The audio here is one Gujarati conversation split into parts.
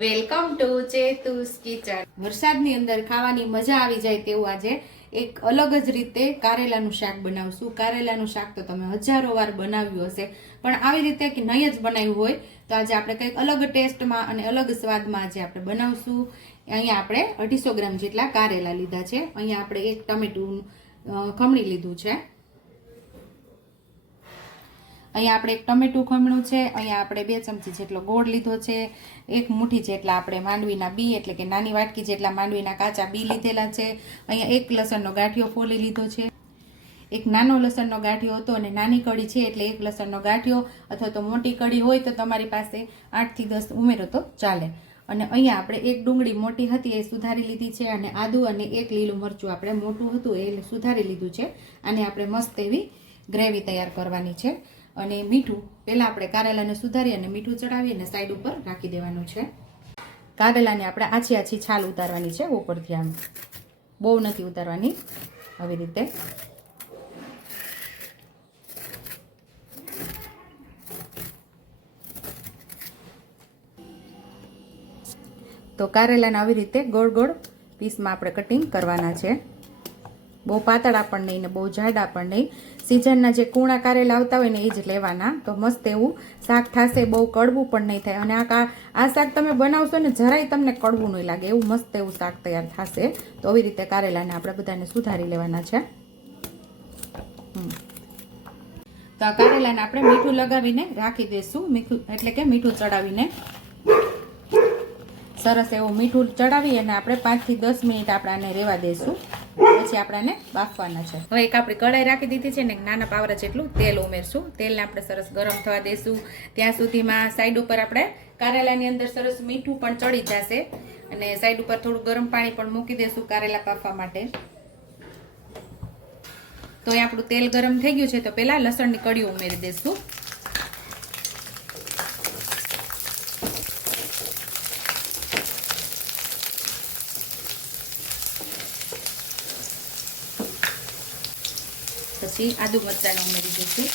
Welcome to ચેતુસ kitchen. વરસાદની અંદર ખાવાની મજા આવી જાય તેવું આજે એક અલગ જ રીતે કારેલાનું શાક બનાવશું. કારેલાનું શાક તો તમે હજારો વાર બનાવ્યું હશે, પણ આવી રીતે કે નહીં જ બનાવ્યું હોય તો આજે આપણે કંઈક અલગ ટેસ્ટમાં અને અલગ સ્વાદમાં આજે આપણે બનાવશું. અહીંયા આપણે અઢીસો ગ્રામ જેટલા કારેલા લીધા છે. અહીંયા આપણે એક ટમેટું ખમણી લીધું છે. અહીંયા આપણે એક ટમેટું ખમણું છે, અહીંયા આપણે બે ચમચી જેટલો ગોળ લીધો છે, એક મુઠ્ઠી જેટલા આપણે માંડવીના બી એટલે કે નાની વાટકી જેટલા માંડવીના કાચા બી લીધેલા છે, અહીંયા એક લસણનો ગાંઠિયો ફોલી લીધો છે. એક નાનો લસણનો ગાંઠિયો હતો અને નાની કડી છે એટલે એક લસણનો ગાંઠિયો અથવા તો મોટી કડી હોય તો તમારી પાસે આઠથી દસ ઉમેરો તો ચાલે. અને અહીંયા આપણે એક ડુંગળી મોટી હતી એ સુધારી લીધી છે અને આદુ અને એક લીલું મરચું આપણે મોટું હતું એ સુધારી લીધું છે. અને આપણે મસ્ત એવી ગ્રેવી તૈયાર કરવાની છે. અને મીઠું પહેલાં આપણે કારેલાને સુધારી અને મીઠું ચડાવી અને સાઈડ ઉપર રાખી દેવાનું છે. કારેલાને આપણે આછી આછી છાલ ઉતારવાની છે ઉપરથી આમ. બહુ નથી ઉતારવાની. આવી રીતે. તો કારેલાને આવી રીતે ગોળ ગોળ પીસમાં આપણે કટિંગ કરવાના છે. બહુ પાતળા પણ નહીં ને બહુ જાડા પણ નહીં. સિઝનના જે કૂણા કારેલા આવતા હોય ને એ જ લેવાના. તો મસ્ત એવું શાક થશે, બહુ કડવું પણ નહીં થાય. અને આ આ શાક તમે બનાવશો ને જરાય તમને કડવું નહીં લાગે. એવું મસ્ત એવું શાક તૈયાર થશે. તો આવી રીતે કારેલાને આપણે બધાને સુધારી લેવાના છે. તો આ કારેલાને આપણે મીઠું લગાવીને રાખી દઈશું મીઠું એટલે કે મીઠું ચડાવીને. સરસ એવું મીઠું ચડાવી અને આપણે પાંચથી દસ મિનિટ આપણે આને રહેવા દઈશું પછી આપણે બાફવાના છે. હવે એક આપણે કઢાઈ રાખી દીધી છે ને નાના પાવરા જેટલું તેલ ઉમેરશું. તેલને આપણે સરસ ગરમ થવા દઈશું ત્યાં સુધીમાં સાઈડ ઉપર આપણે કારેલાની અંદર સરસ મીઠું પણ ચડી જશે. અને સાઈડ ઉપર થોડું ગરમ પાણી પણ મૂકી દઈશું કારેલા બાફવા માટે. તો એ આપણું તેલ ગરમ થઈ ગયું છે તો પહેલાં લસણની કડીઓ ઉમેરી દઈશું પછી આદુ મરચાંને ઉમેરી દઈશું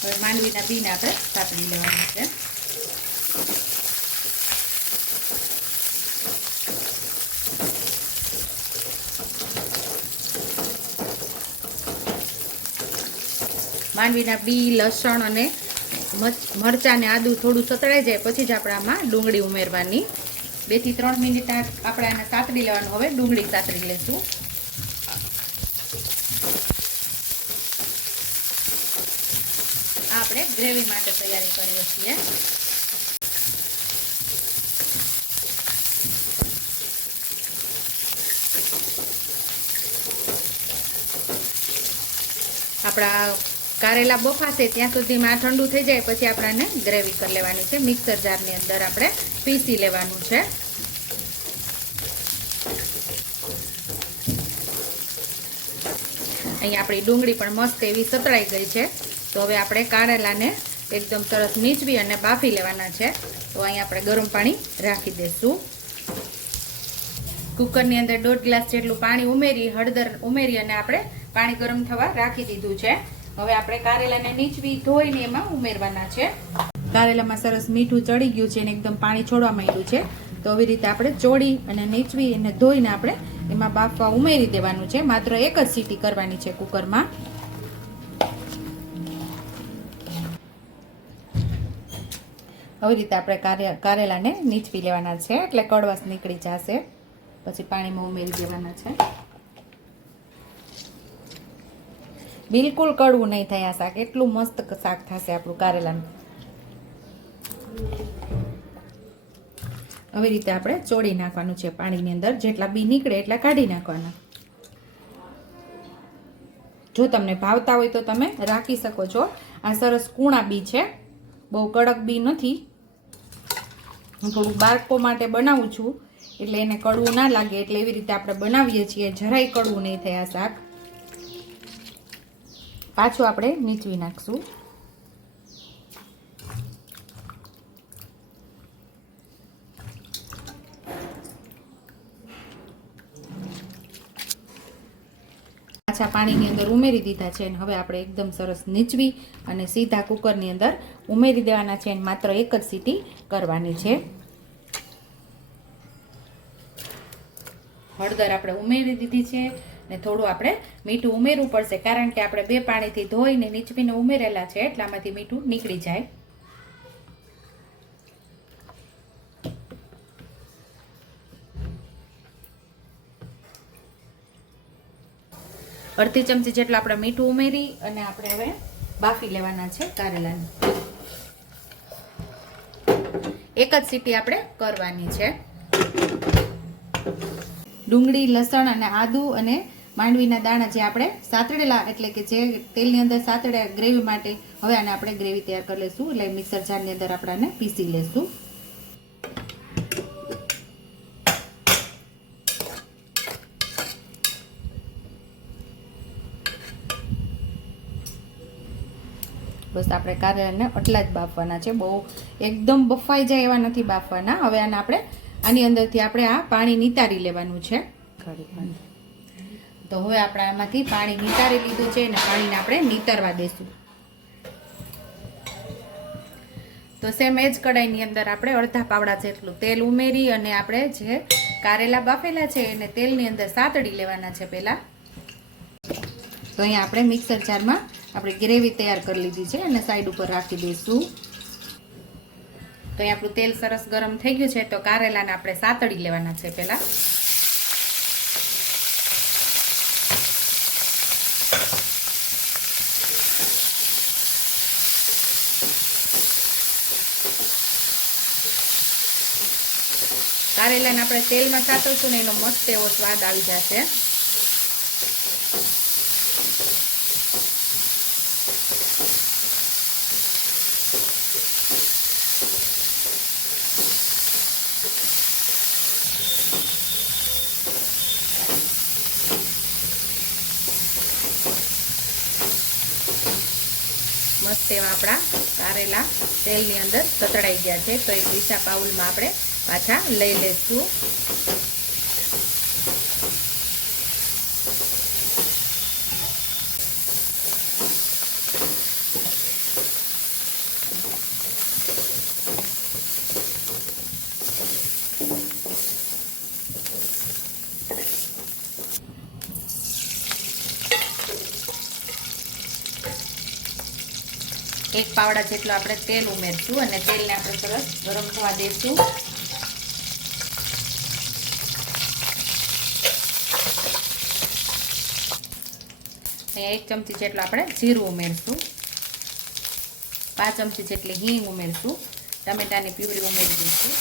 હવે માંડવીના બીને આપણે સાતડી લેવાનું છે. માંડવીના બી, લસણ અને મરચાં ને આદું થોડું સતળાઈ જાય પછી જ આપણે આમાં ડુંગળી ઉમેરવાની. બેથી ત્રણ મિનિટ આપણે આને સાતડી લેવાનું. હવે ડુંગળી સાતડી લેશું. આપણે ગ્રેવી માટે તૈયારી કરીએ છીએ. આપણા કારેલા બફાશે ત્યાં સુધીમાં આ ઠંડુ થઈ જાય, પછી આપણે ગ્રેવી કરી લેવાની છે. મિક્સર જારની અંદર આપણે પીસી લેવાનું છે. અહીંયા આપણી ડુંગળી પણ મસ્ત એવી સતળાઈ ગઈ છે. તો હવે આપણે કારેલાને એકદમ સરસ નીચવી અને બાફી લેવાના છે. તો અહીંયા આપણે ગરમ પાણી રાખી દઈશું. કુકરની અંદર દોઢ ગ્લાસ જેટલું પાણી ઉમેરી, હળદર ઉમેરી અને આપણે પાણી ગરમ થવા રાખી દીધું છે. હવે આપણે કારેલાને નીચવી ધોઈને એમાં ઉમેરવાના છે. કારેલામાં સરસ મીઠું ચડી ગયું છે અને એકદમ પાણી છોડવા માંડ્યું છે. તો આવી રીતે આપણે ચોળી અને નીચવી અને ધોઈને આપણે એમાં બાફવા ઉમેરી દેવાનું છે. માત્ર એક જ સીટી કરવાની છે કુકરમાં. આવી રીતે આપણે કારેલાને નીચવી લેવાના છે. એટલે કડવાશ નીકળી જશે. પછી પાણીમાં ઉમેરી દેવાના છે. બિલકુલ કડવું નહીં થાય આ શાક. એટલું મસ્ત શાક થશે આપણું કારેલાનું. આવી રીતે આપણે ચોળી નાખવાનું છે પાણીની અંદર. જેટલા બી નીકળે એટલા કાઢી નાખવાના. જો તમને ભાવતા હોય તો તમે રાખી શકો છો. આ સરસ કૂણા બી છે. બહુ કડક બી નથી. હું થોડુંક બાળકો માટે બનાવું છું. એટલે એને કડવું ના લાગે. એટલે એવી રીતે આપણે બનાવીએ છીએ. જરાય કડવું નહીં થાય શાક. પાછું આપણે નીચવી નાખશું. પાછા પાણીની અંદર ઉમેરી દીધા છે અને હવે આપણે એકદમ સરસ નીચવી અને સીધા કુકરની અંદર ઉમેરી દેવાના છે અને માત્ર એક જ સીટી કરવાની છે. હળદર આપણે ઉમેરી દીધી છે. ને થોડું આપણે મીઠું ઉમેરવું પડશે, કારણ કે આપણે બે પાણીથી ધોઈને નીચવીને ઉમેરેલા છે એટલામાંથી મીઠું નીકળી જાય. અડધી ચમચી જેટલું આપણે મીઠું ઉમેરી અને આપણે હવે બાફી લેવાના છે કારેલાને. એક જ સીટી આપણે કરવાની છે. ડુંગળી, લસણ અને આદુ અને માંડવીના દાણા જે આપણે સાતડેલા એટલે કે જે તેલની અંદર સાતડ્યા ગ્રેવી માટે હવે આને આપણે ગ્રેવી તૈયાર કરી લઈશું એટલે મિક્સર જારની અંદર આપણે પીસી લઈશું બસ આપણે કારેલાને આટલા જ બાફવાના છે. બહુ એકદમ બફાઈ જાય એવા નથી બાફવાના. હવે આને આપણે આની અંદરથી આપણે આ પાણી નિતારી લેવાનું છે. તો હવે આપણે આમાંથી પાણી નિતારી લીધું છે અને પાણીને આપણે નીતરવા દઈશું તો સેમ એ જ કડાઈની અંદર આપણે અડધા પાવડા જેટલું તેલ ઉમેરી અને આપણે જે કારેલા બાફેલા છે એને તેલની અંદર સાતડી લેવાના છે પહેલાં. તો અહીંયા આપણે મિક્સર જારમાં આપણે ગ્રેવી તૈયાર કરી લીધી છે અને સાઈડ ઉપર રાખી દઈશું. તો અહીં આપણું તેલ સરસ ગરમ થઈ ગયું છે તો કારેલાને આપણે સાતડી લેવાના છે પહેલાં. કારેલાને આપણે તેલમાં સાતવશું ને એનો મસ્ત એવો સ્વાદ આવી જશે. મસ્ત એવા આપણા કારેલા તેલની અંદર સતડાઈ ગયા છે. તો એક લીસા પાઉલમાં આપણે પાછા લઈ લેશું. એક પાવડા જેટલું આપણે તેલ ઉમેરશું અને તેલને આપણે સરસ ગરમ થવા દઈશું અહીંયા એક ચમચી જેટલું આપણે જીરું ઉમેરશું. પાંચ ચમચી જેટલી હિંગ ઉમેરશું. ટમેટાની પ્યુરી ઉમેરી દઈશું.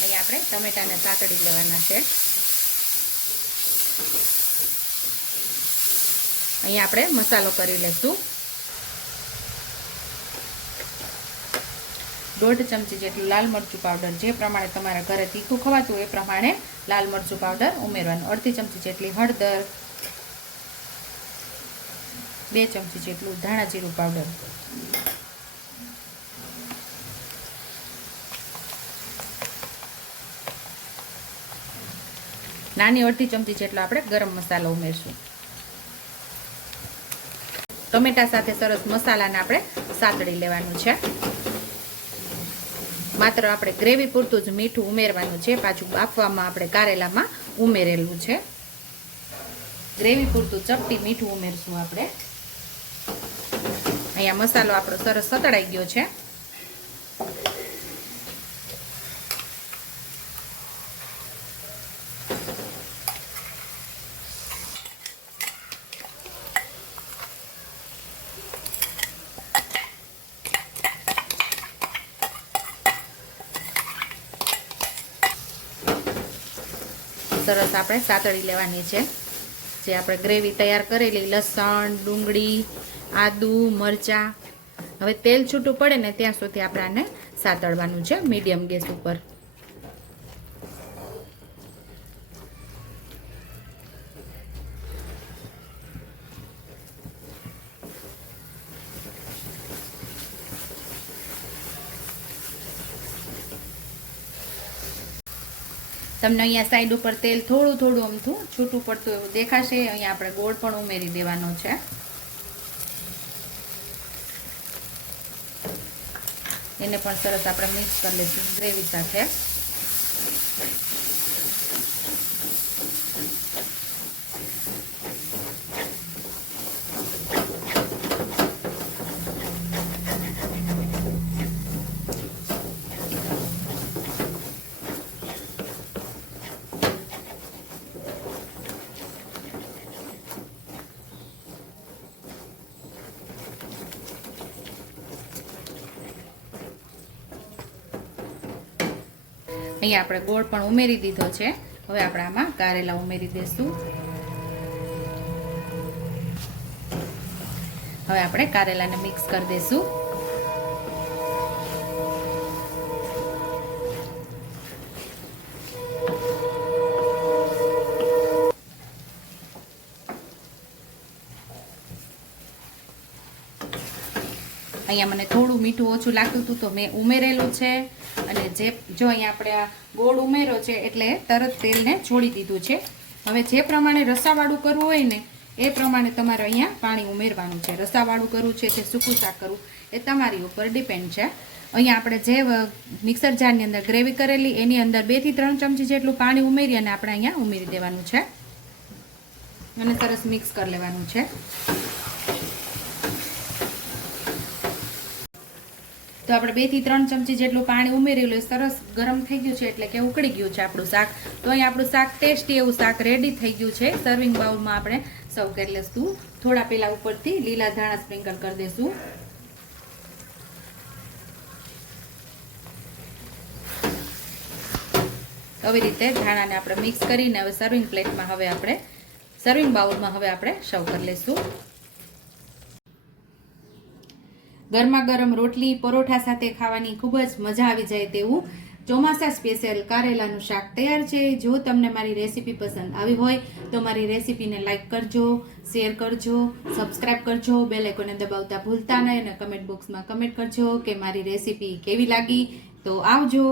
અહીંયા આપણે ટમેટાને સાતડી લેવાના છે. અહીંયા આપણે મસાલો કરી લઈશું દોઢ ચમચી જેટલું લાલ મરચું પાવડર જે પ્રમાણે તમારા ઘરે તીખું ખવાતું એ પ્રમાણે લાલ મરચું પાવડર ઉમેરવાનું. અડધી ચમચી જેટલી હળદર, બે ચમચી જેટલું ધાણા જીરું પાવડર નાની અડધી ચમચી જેટલો આપણે ગરમ મસાલો ઉમેરશું. ટમેટા સાથે સરસ મસાલાને આપણે સાતડી લેવાનું છે. માત્ર આપણે ગ્રેવી પૂરતું જ મીઠું ઉમેરવાનું છે, પાછું બાફવામાં આપણે કારેલામાં ઉમેરેલું છે. ગ્રેવી પૂરતું ચપટી મીઠું ઉમેરશું આપણે. અહીંયા મસાલો આપણો સરસ સતળાઈ ગયો છે. સરસ આપણે સાતળી લેવાની છે. જે આપણે ગ્રેવી તૈયાર કરેલી, લસણ, ડુંગળી, આદુ, મરચાં. હવે તેલ છૂટું પડે ને ત્યાં સુધી આપણે આને સાતળવાનું છે મીડિયમ ગેસ ઉપર. તમને અહીંયા સાઈડ ઉપર તેલ થોડું થોડું અમથું છૂટું પડતું એવું દેખાશે. અહીંયા આપણે ગોળ પણ ઉમેરી દેવાનો છે. એને પણ સરસ આપણે મિક્સ કરી લઈશું ગ્રેવી સાથે. અહીંયા આપણે ગોળ પણ ઉમેરી દીધો છે. હવે આપણે આમાં કારેલા ઉમેરી દઈશું હવે આપણે કારેલાને મિક્સ કરી દઈશું અહીંયા મને થોડું મીઠું ઓછું લાગતું હતું તો મેં ઉમેરેલું છે. અને જે જો અહીંયા આપણે આ ગોળ ઉમેરો છે એટલે તરત તેલને છોડી દીધું છે. હવે જે પ્રમાણે રસાવાળું કરવું હોય ને, એ પ્રમાણે તમારે અહીંયા પાણી ઉમેરવાનું છે. રસાવાળું કરવું છે કે સૂકું શાક કરવું, એ તમારી ઉપર ડિપેન્ડ છે. અહીંયા આપણે જે મિક્સર જારની અંદર ગ્રેવી કરેલી, એની અંદર બેથી ત્રણ ચમચી જેટલું પાણી ઉમેરી અને આપણે અહીંયા ઉમેરી દેવાનું છે. અને સરસ મિક્સ કરી લેવાનું છે. તો આપણે બેથી ત્રણ ચમચી જેટલું પાણી ઉમેરેલું એ સરસ ગરમ થઈ ગયું છે એટલે કે ઉકળી ગયું છે આપણું શાક. તો અહીં આપણું શાક ટેસ્ટી એવું શાક રેડી થઈ ગયું છે. સર્વિંગ બાઉલમાં આપણે સર્વ કરી લઈશું. થોડા પેલા ઉપરથી લીલા ધાણા સ્પ્રિંકલ કરી દઈશું. આવી રીતે ધાણાને આપણે મિક્સ કરીને હવે સર્વિંગ પ્લેટમાં હવે આપણે સર્વિંગ બાઉલમાં હવે આપણે સર્વ કરી લઈશું. ગરમા ગરમ રોટલી, પરોઠા સાથે ખાવાની ખૂબ જ મજા આવી જાય તેવું ચોમાસા સ્પેશિયલ કારેલાનું શાક તૈયાર છે. જો તમને મારી રેસીપી પસંદ આવી હોય, તો મારી રેસીપીને લાઇક કરજો, શેર કરજો, સબસ્ક્રાઇબ કરજો બેલેકોને દબાવતા ભૂલતા નહીં અને કમેન્ટ બોક્સમાં કમેન્ટ કરજો કે મારી રેસીપી કેવી લાગી. તો આવજો.